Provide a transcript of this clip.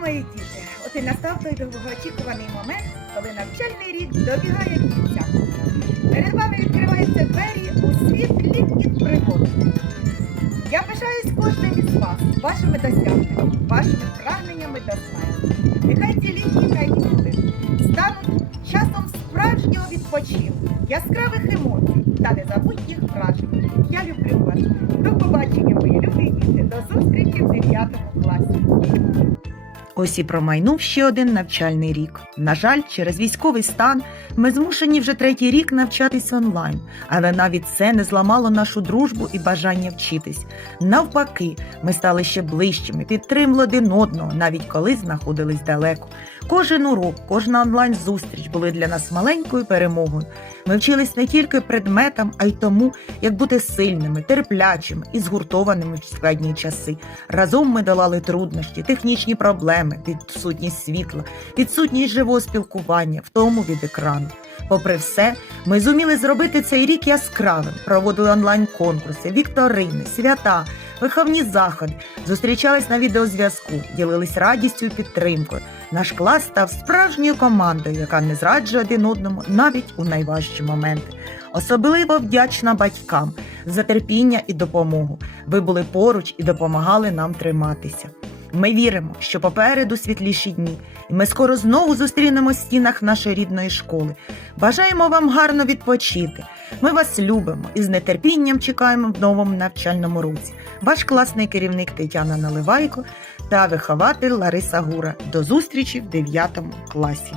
мої діти, от і настав той довгоочікуваний момент, коли навчальний рік добігає кінця. Перед вами відкриваються двері у світ літніх пригод. Я пишаюсь кожним із вас, вашими досягненнями, вашими прагненнями до знань. Нехай ці літні канікули стануть часом справжнього відпочинку, яскравих емоцій та незабутніх вражень. Я люблю вас. До побачення, мої любі діти. До зустрічі в 9 класі. Ось і промайнув ще один навчальний рік. На жаль, через військовий стан ми змушені вже третій рік навчатися онлайн, але навіть це не зламало нашу дружбу і бажання вчитись. Навпаки, ми стали ще ближчими, підтримали один одного, навіть коли знаходились далеко. Кожен урок, кожна онлайн-зустріч були для нас маленькою перемогою. Ми вчились не тільки предметам, а й тому, як бути сильними, терплячими і згуртованими в складні часи. Разом ми долали труднощі, технічні проблеми, відсутність світла, відсутність живого спілкування, втому від екрану. Попри все, ми зуміли зробити цей рік яскравим, проводили онлайн-конкурси, вікторини, свята, виховні заходи, зустрічались на відеозв'язку, ділились радістю і підтримкою. Наш клас став справжньою командою, яка не зраджує один одному навіть у найважчі моменти. Особливо вдячна батькам за терпіння і допомогу. Ви були поруч і допомагали нам триматися. Ми віримо, що попереду світліші дні, і ми скоро знову зустрінемось в стінах нашої рідної школи. Бажаємо вам гарно відпочити. Ми вас любимо і з нетерпінням чекаємо в новому навчальному році. Ваш класний керівник Тетяна Наливайко та вихователь Лариса Гура. До зустрічі в 9 класі.